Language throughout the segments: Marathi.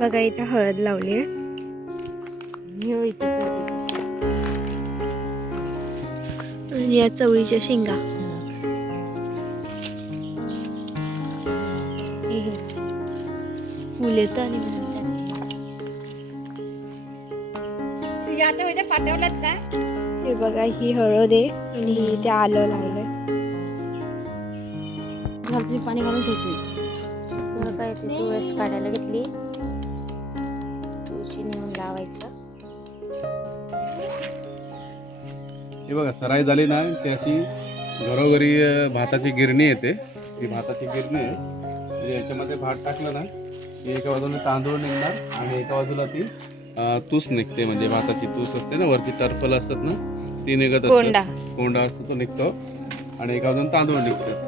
बघा इथं हळद लावली आहे. आणि या चवळीच्या शेंगा. फुल येतं आणि पाठवलं का? हे बघा ही हळद आहे आणि ते आलं घालती पाणी घालून ठेवते. बघा इथे तुळस काढायला घेतली. हे बघा सराई झाली ना अशी घरोघरी भाताची गिरणी येते. ही भाताची गिरणी आहे. याच्यामध्ये भात टाकलं ना की एका बाजूला तांदूळ निघणार आणि एका बाजूला ती तूस निघते. म्हणजे भाताची तूस असते ना वरती टर्फल असतात ना ती निघत कोंडा. असते कोंडा असतो तो निघतो. आणि एका बाजून तांदूळ निघतात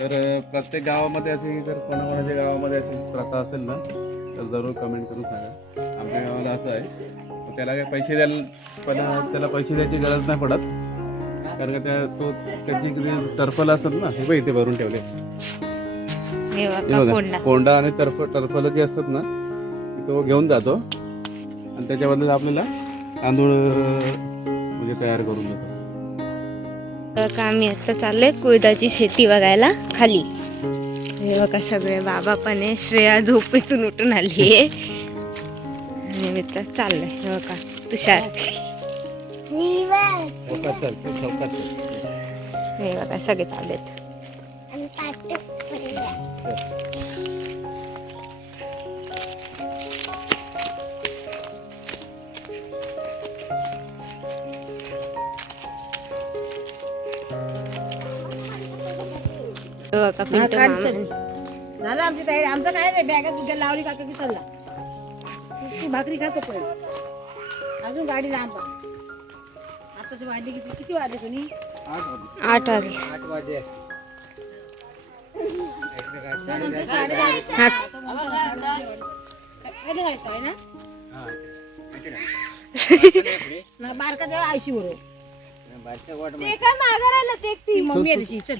तर प्रत्येक गावामध्ये अशी जर कोणाकोणाच्या गावामध्ये अशी प्रथा असेल ना तर जरूर कमेंट करून सांगा. आमच्या गावाला असं आहे त्याला काय पैसे द्यायला पण त्याला पैसे द्यायची गरज नाही पडत. कारण का त्या तो त्याची टर्फल असतात ना हे बघ इथे भरून ठेवले. हे बघा कोंडा. आणि टर्फ टर्फल जे असतात ना ते घेऊन जातो. आणि त्याच्याबद्दल आपल्याला तांदूळ म्हणजे तयार करून देतो. आम्ही आता चाललोय कुळदाची शेती बघायला खाली. हे बघा सगळे बाबा पण आहे श्रेया झोपेतून उठून आली आहे. आणि मित्र चाललंय. हो का तुषार. हे बघा सगळे चाललेत. हो का पिंटू मामा. झालं आमची तयारी. आमचं काय नाही बॅगात उद्या लावली का चालला भाकरी खातो पण. अजून गाडी लांब. आताची वाढली किती किती वाजले तुम्ही आठ वाजले. हा. कधी जायचं आहे ना? बारका तेव्हा आयशी बरोबर ती मम्मी आहे चल.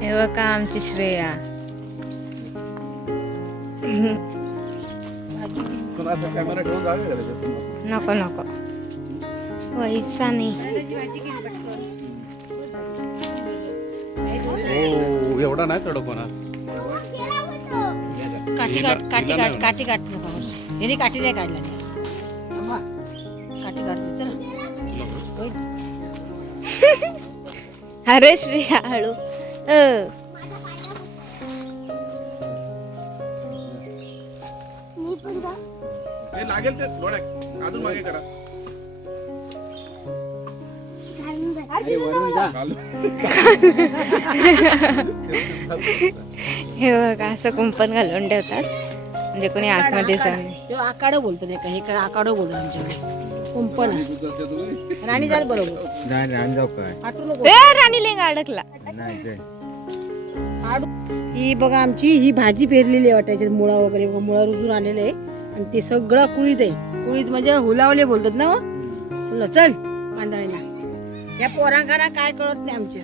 हे बघा आमची श्रेया? नको नको पैसा नाही हो एवढा नाही चढ होणार काठी काट काठी काट काठी काढते बाबा हिने काठी नाही काढला अरे श्रेया हळू. अ, हे लागेल ते डोळ्यात. अजून मागे करा. हे बघा असं कुंपण घालून ठेवतात. म्हणजे कोणी आतमध्ये जाऊ नये तो आकाडो बोलतो नाही का? हे आकाडो बोलतो आमच्याकडे. कुंपण. राणी जाल बरोबर. आटू नको. ए राणी लेंगा अडकला. आडू. ही बघा आमची ही भाजी पेरलेली आहे वाटायची मुळा वगैरे बघा मुळा रुजून आलेले आहे. आणि ते सगळं कुळीत आहे. कुळीत म्हणजे हुलावले बोलतात ना हो? चल पांदळीला या पोरांकांना काय कळत नाही आमच्या.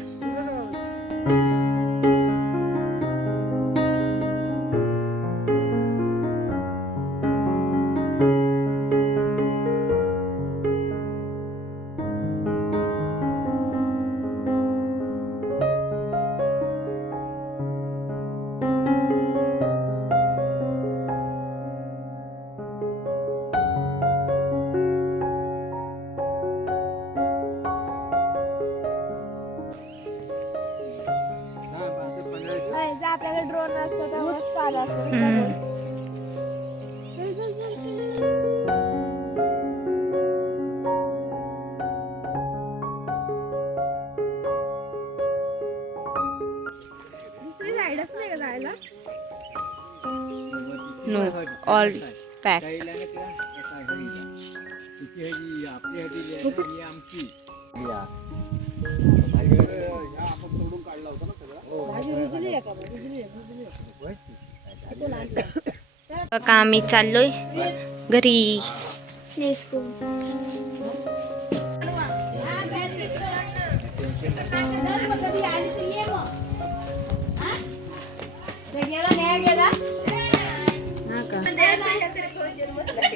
आपल्याकडे ऑल असतं तर मस्त आलं असतं का आम्ही चाललोय घरी?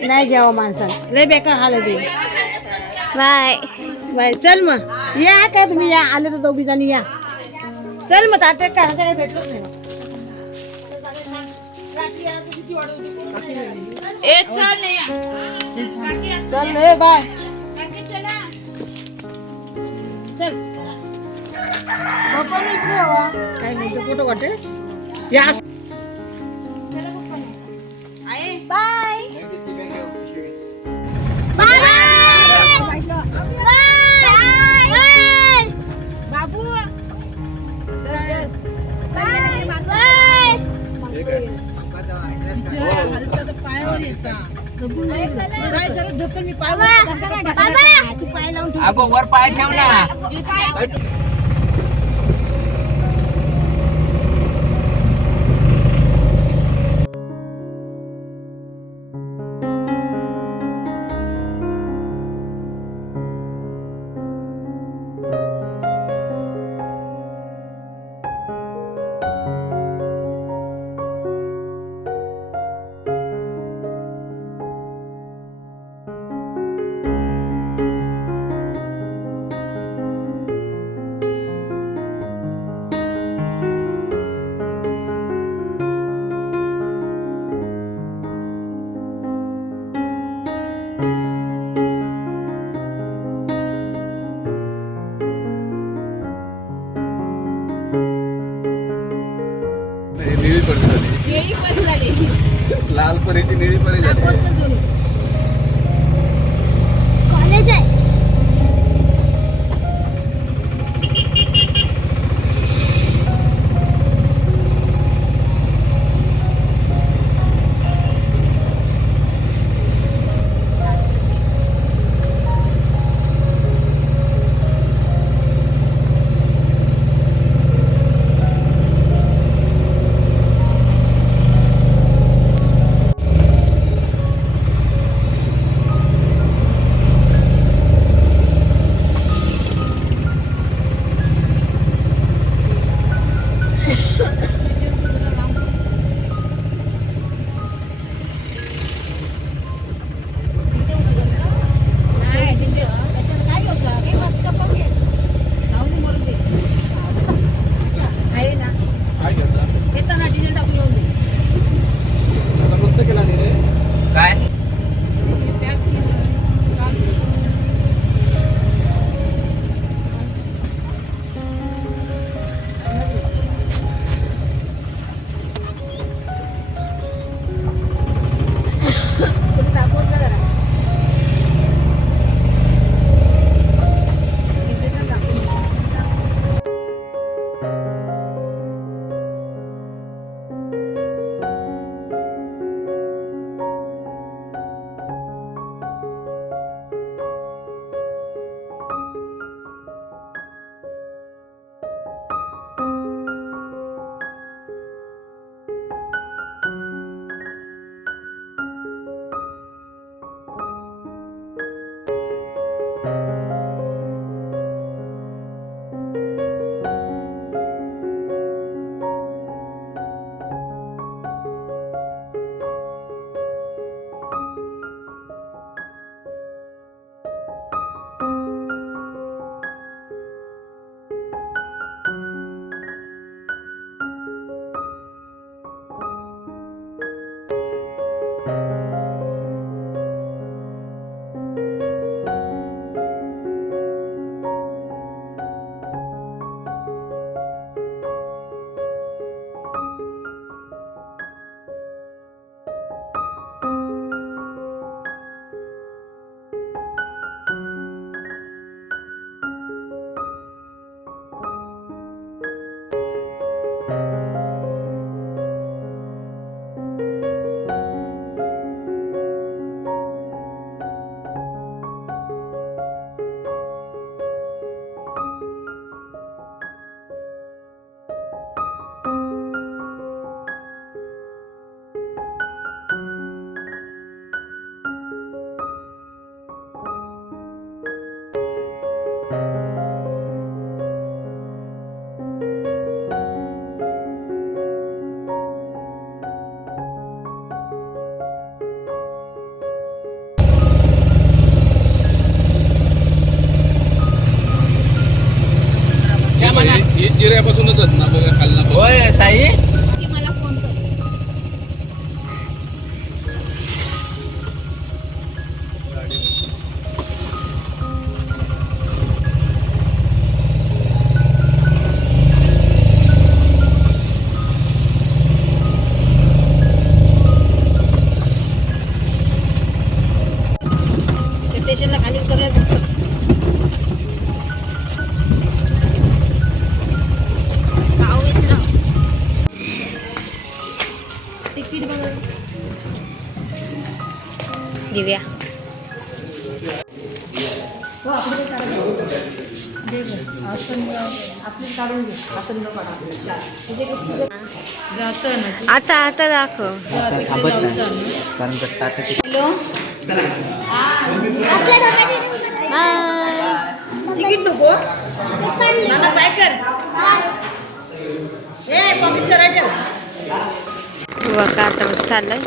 नाही घ्यावं माणसाला लय बेकार हाल होते बाय। बाय चल मग। या काय तुम्ही? या आले तर दोघी जणी या। चल मग आता काय आता काय भेटलोच नाही चल रे बाय चल काय म्हणतो फोटो काढते या ढकल मी पायावर तसं नाही ढकलायचं. तू पाय लावून ठेव. अगो वर पाय ठेव ना. निळी परी झाली. लाल परीची निळी परी झाली. आता आता दाखव. कारण तिकीट नको. मला काय कर? आता चाललंय.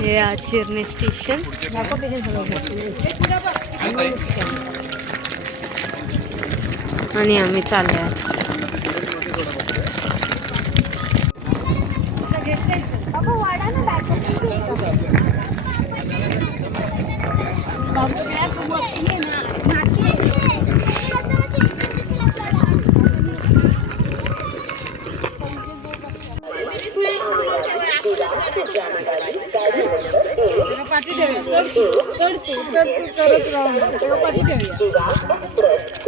हे चिरणे स्टेशन आणि आम्ही चालले आता पाठी ठेवूया चढतो चढतो चढतो करत राहू पाठी ठेवूया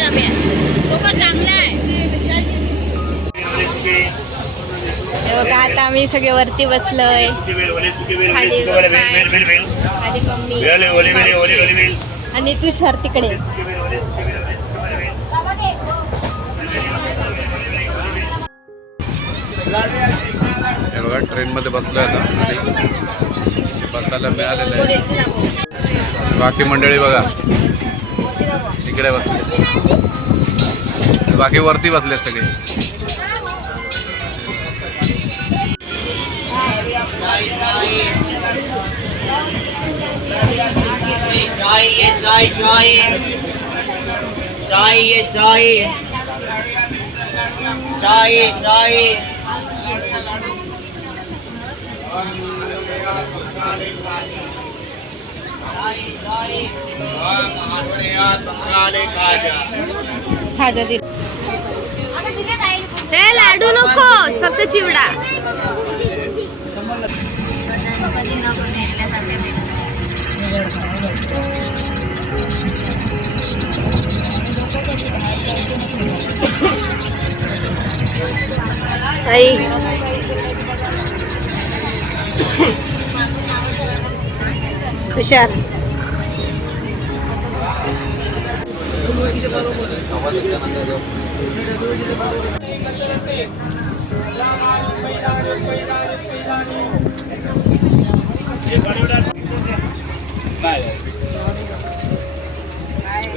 डब्यात तो पण चांगला आहे हे बघा आता आम्ही सगळे वरती बसलोय. खाली मम्मी आणि तुषार तिकडे. हे बघा ट्रेनमध्ये बसलो आता बसायला मिळालेलं आहे. बाकी मंडळी बघा. इकडे बसले. बाकी वरती बसले सगळे. चाय ये चाय चाय. चाय ये चाय चाय चाय खाजा दे. हे लाडू नको फक्त चिवडा. हुशार. तुषार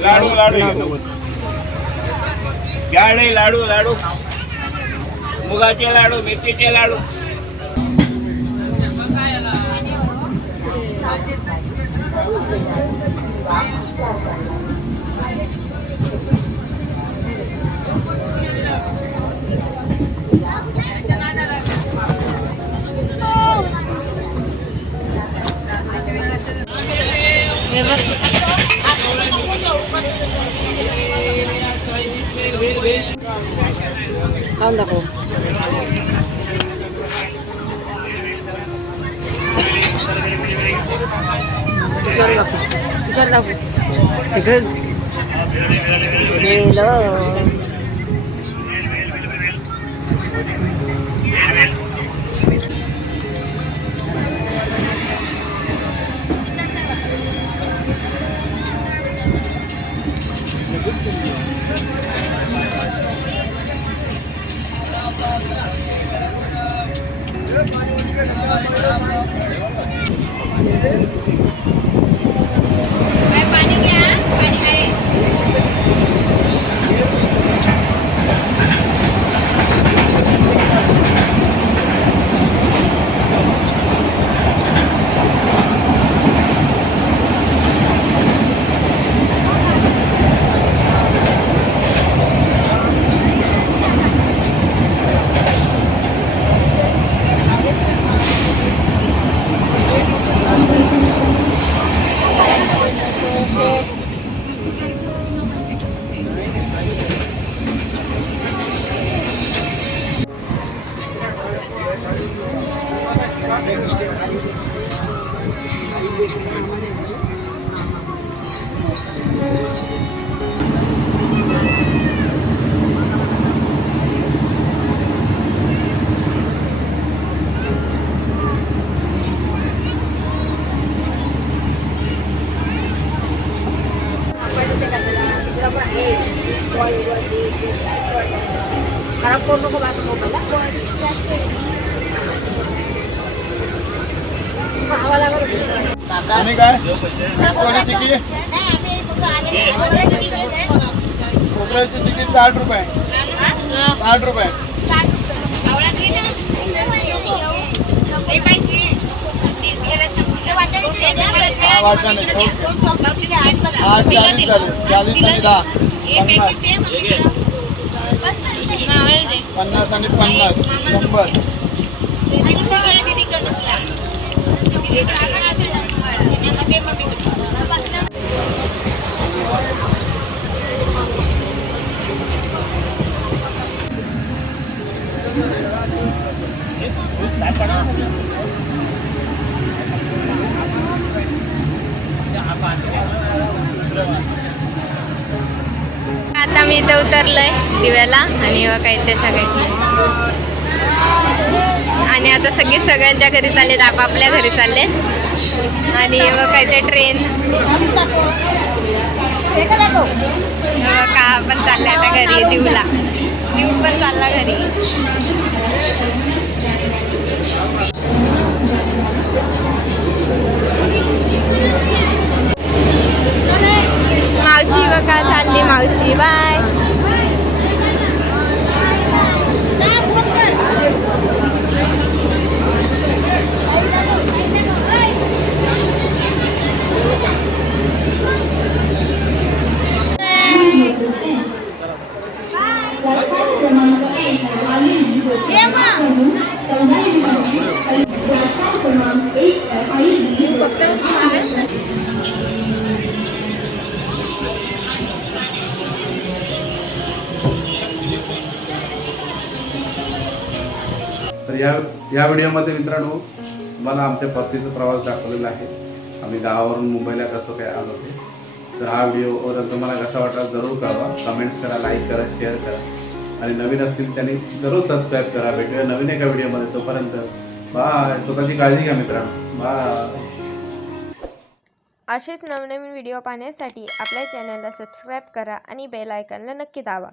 लाडू. लाडू गाडे लाडू लाडू. मुगाचे लाडू मेथीचे लाडू. हे बघ खाऊन दाखव तुषार दाखव तुषार दाखव तिकडे Thank you. आणि काय? कोणी तिकीट? खोबऱ्याची तिकीट साठ रुपये. साठ रुपये. हा हा. चाळीस चाळीस आणि दहा. पन्नास. पन्नास आणि पन्नास. शंभर. आता मी इथं उतरलंय दिव्याला आणि बघा इथे सगळे. आणि आता सगळे सगळ्यांच्या घरी चाललेत आपापल्या घरी चालले आणि काय ते ट्रेन का पण चाललाय आता घरी दिवला. दिव पण चालला घरी. मावशी व का चालली मावशी. बाय तर या या व्हिडिओमध्ये मित्रांनो तुम्हाला आमच्या परतीचा प्रवास दाखवलेला आहे. आम्ही गावावरून मुंबईला कसं काय आलो ते. तर हा व्हिडिओ तुम्हाला कसा वाटला जरूर कळवा. कमेंट करा लाईक करा शेअर करा. आणि नवीन असतील त्यांनी दररोज सबस्क्राईब करा भेटूया नवीन एका व्हिडिओमध्ये तोपर्यंत बाय स्वतःची काळजी घ्या मित्रांनो. बाय असेच नवनवीन व्हिडिओ पाहण्यासाठी आपल्या चॅनलला सबस्क्राईब करा आणि बेल आयकनला नक्की दाबा.